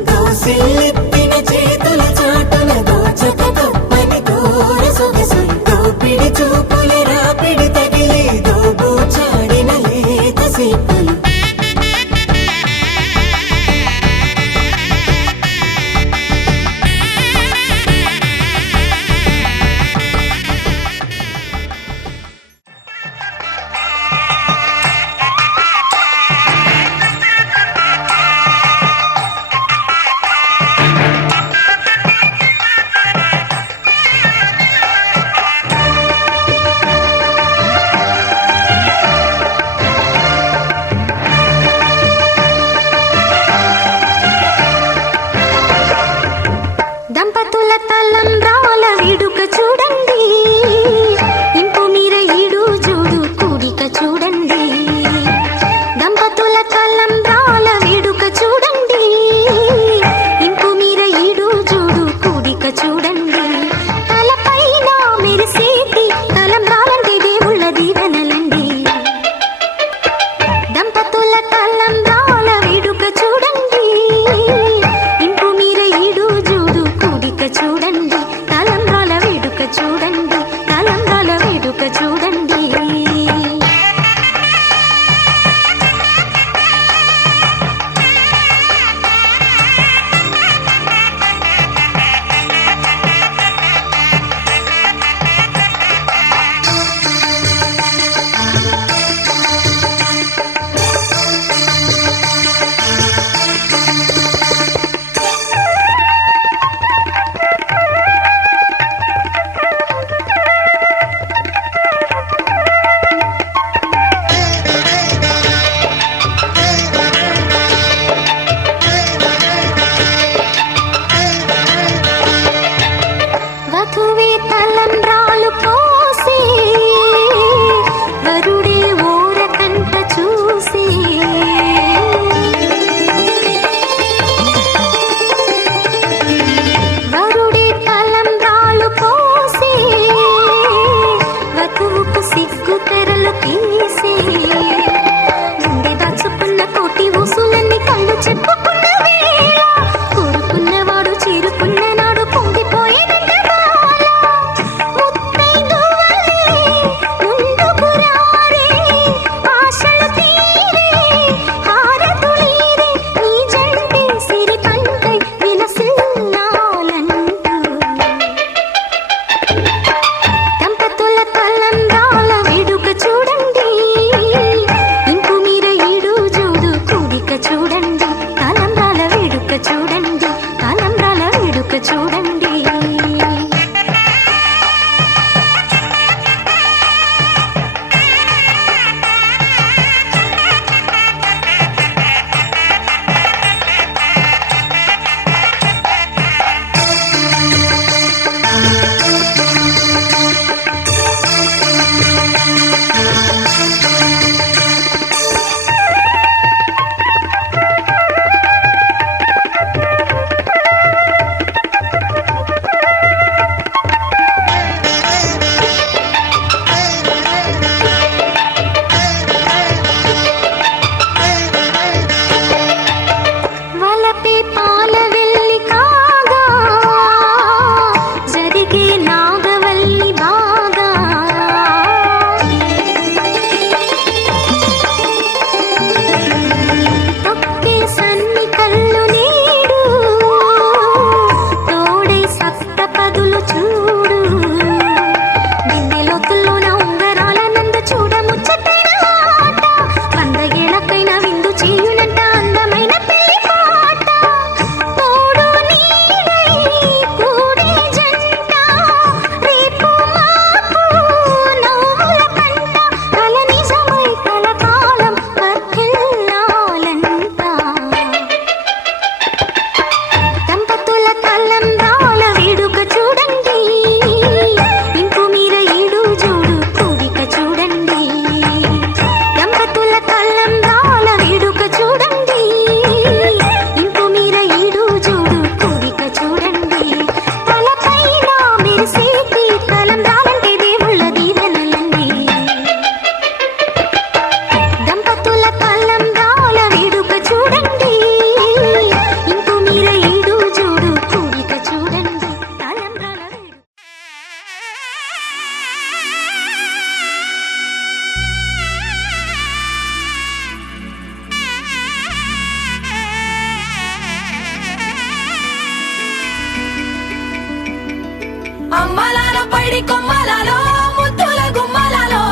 దోసిల్లెత్తిన చేతుల చాటున దోచక తప్పని దూర సొగసులు దోపిడి చూపుల రాపిడి తగిలి దోబూచాడిన లేత సీపులు దంపతుల తలంబ్రాల వేడుక చూడండి, ఇంపు మీర ఈడు జోడు కూడిక చూడండి. దంపతుల తలంబ్రాల వేడుక చూడండి, ఇంపు మీర ఈడు జోడు కూడిక చూడండి. తలపైన మెరిసేటి తలంబ్రాలంటే దేవుళ్ళ దీవెనలండి. దంపతుల తలంబ్రాల వేడుక చూడండి, ఇంపు మీర ఈడు జోడు కూడిక చూడండి. తలంబ్రాల వేడుక చూడండి, తలంబ్రాల వేడుక చూడండి. వధువే తలంబ్రాలు పోసి, వరుడే ఓరకంట చూసి. వరుడే తలంబ్రాలు పోసి, వధువుకు సిగ్గు తెరలు తీసి. గుండె దాచుకున్న కోటి ఊసులన్నీ కళ్ళు చెప్పుకున్న వేళ, కోరుకున్నవాడు చేరుకున్న నాడు పొంగిపోయేదంట. దంపతుల తలంబ్రాల వేడుక చూడండి, ఇంపు మీర ఈడు జోడు కూడిక చూడండి. తలంబ్రాల వేడుక చూడండి, తలంబ్రాల వేడుక చూడండి. వలపే పాల వెల్లి కాగా, జరిగే నాగవల్లి బాగా. తొక్కే సన్ని కళ్ళు నీడు, తోడై సప్త పదులు చూడు. బిందెలోతుల్లోన ఉంగరాల నంద చూడ ముచ్చటైన ఆట, 100 ఏళ్లకైన విందు చేయునంట అందమైన పెళ్లి పాట. తోడు నీడై కూడే జంట, రేపు మాపు నవ్వుల పంట. కల నిజమై కలకాలం వర్ధిల్లాలంట. దంపతుల తలంబ్రాల వేడుక చూడండి, ఇంపు మీర ఈడు జోడు కూడిక చూడండి. దంపతుల తలంబ్రాల వేడుక చూడండి, ఇంపు మీర ఈడు జోడు కూడిక చూడండి. తలపైన మెరిసేటి తలంబ్రాలంటే దేవుళ్ళ దీవెనలండి. దంపతుల తలంబ్రాల వేడుక చూడండి, ఇంపు మీర ఈడు జోడు కూడిక చూడండి. తలంబ్రాల వేడుక అమ్మలాల పైడి కొమ్మలలో ముద్దుల గుమ్మలలో,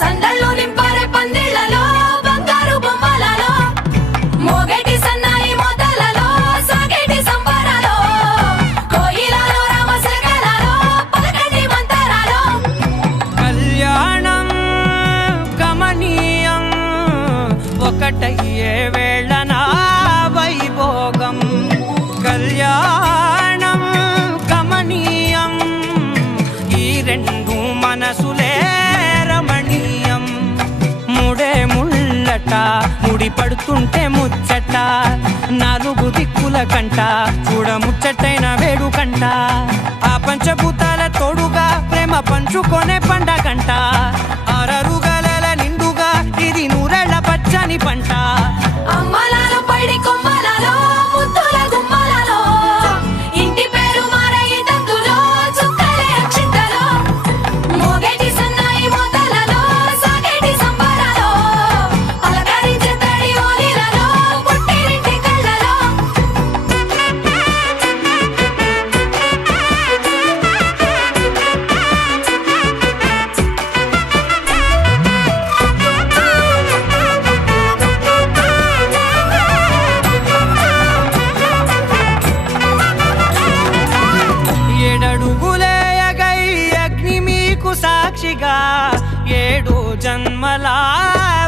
సందళ్ళు నింపారే పందిళ్లలో, బంగారు బొమ్మలలో, మోగేటి సన్నాయి మోతలలో, సాగేటి సంబరాలో, కోయిలలో రామశకలలో, పలకటి మంతరాలో. కళ్యాణం గమనీయం, ఒకటయ్యే వేళ నా వైభోగం. కళ్యాణం ఉట్టి పడుతుంటే ముచ్చట నాలుగు దిక్కుల కంట చూడ ముచ్చటైన వేడుకంట ఆ పంచభూతాల తోడుగా ప్రేమ పంచుకొనే పండగంట ఆరరుగల నిండుగా ఇది నూరెళ్ళ పచ్చని పంట అమ్మలాలో పడి కొమ్మలలో ముద్దుల గుమ్మలలో ఇంటి పేరు మారయి తందులో చుక్కలే అక్షింతలో మోగేటి సన్నాయి మోతలలో సాగేటి సంబరాలో పలకరించే తడి ఓలిలలో పుట్టినింటి కళ్ళలో ఏడడుగులేయగై అగ్ని మీకు సాక్షిగా 7 జన్మల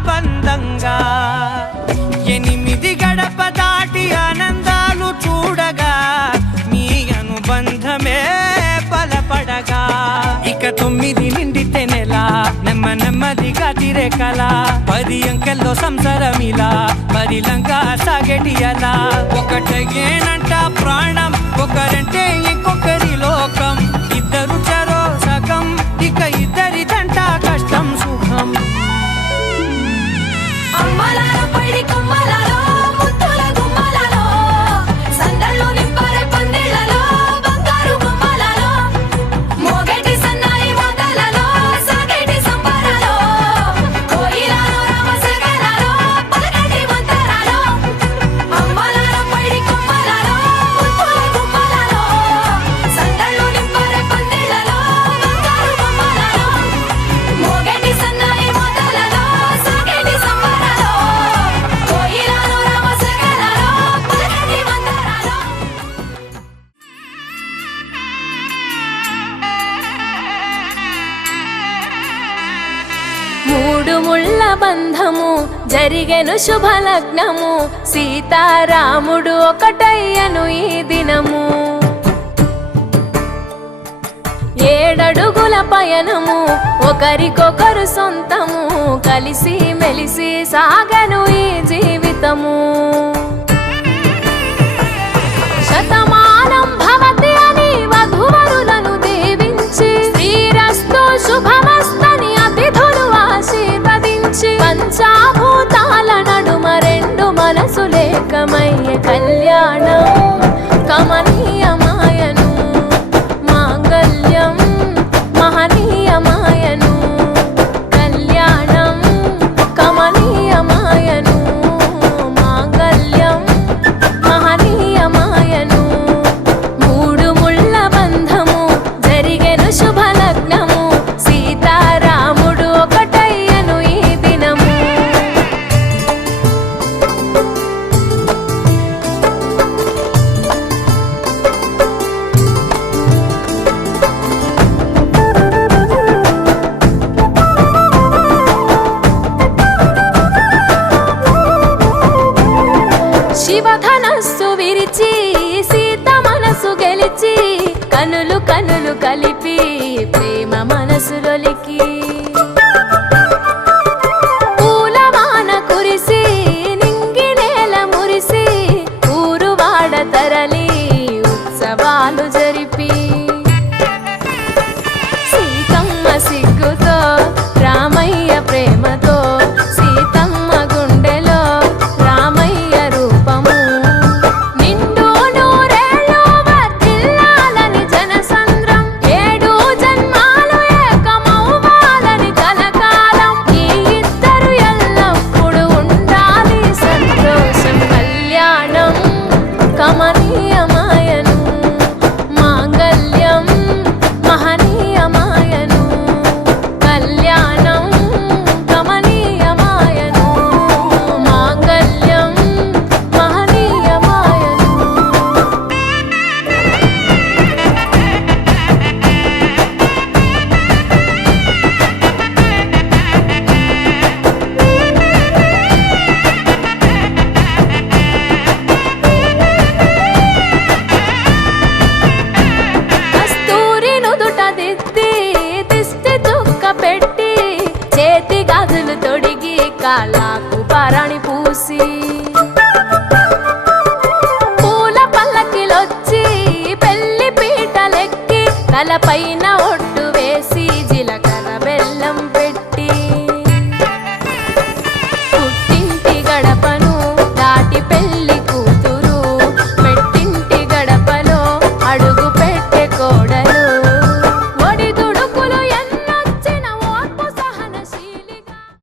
బంధంగా 8 గడప దాటి ఆనందాలు చూడగా మీ అనుబంధమే బలపడగా ఇక 9 నిండితే నెల నెమ్మదిగా తిరే కల 10 అంకెల్లో సంసారమిలా 10 లంగా సాగేటి అలా ఒకటేనంట ప్రాణం ఒకరంటే ఇంకొకరి లోకం ఇద్దరు చరో సగం ఇక ఇద్దరిదంట కష్టం సుఖం అమ్మలాలో పడి కొమ్మలలో ముద్దుల గుమ్మలలో సందళ్ళు నింపరే పందిళ్ళలో బంగారు గుమ్మలలో మోగేటి సన్నాయి మోతలలో సాగేటి సంబరాలో కోయిలలో రామసగలలో పలకటి మంతరాలో అమ్మలాలో పడి కొమ్మలలో ముద్దుల గుమ్మలలో సందళ్ళు నింపరే పందిళ్ళలో బంగారు గుమ్మలలో మోగేటి సన్నాయి మోతలలో సాగేటి సంబరాలో కోయిలలో రామసగలలో పలకటి మంతరాలో మూడు ముళ్ళ బంధము జరిగెను శుభలగ్నము సీతారాముడు ఒకటయ్యను ఈ దినము 7 అడుగుల పయనము ఒకరికొకరు సొంతము కలిసి మెలిసి సాగను ఈ జీవితము శతమానం భవతి అని వధువరులను దీవించి శ్రీరస్తు శుభమస్తని అతిథులు ఆశీర్వదించి పంచాభూతాల నడుమ 2 మనసులేకమయ్యే కళ్యాణం కమనీయమాయను మాంగళ్యం మహనీయమాయను కళ్యాణం కమనీయమాయను మాంగళ్యం మహనీయమాయను 3 ముళ్ళ బంధము జరిగెను శుభలగ్నము సీతారాముడు ఒకటయ్యను ఈ దినము శివధనస్సు విరిచి సీత మనసు గెలిచి కనులు కలిపి ప్రేమ మనసులొలికి పూలవాన కురిసి నింగి నేల మురిసి ఊరు వాడ తరలి ఉత్సవాలు జరిపి సీతమ్మ సిగ్గుతో రామయ్య ప్రేమతో సీతమ్మ గుండెలో రామయ్య రూపము నిండు నూరేళ్ళు వర్ధిల్లాలని జనసంద్రం 7 జన్మాలు ఏకమౌ పైన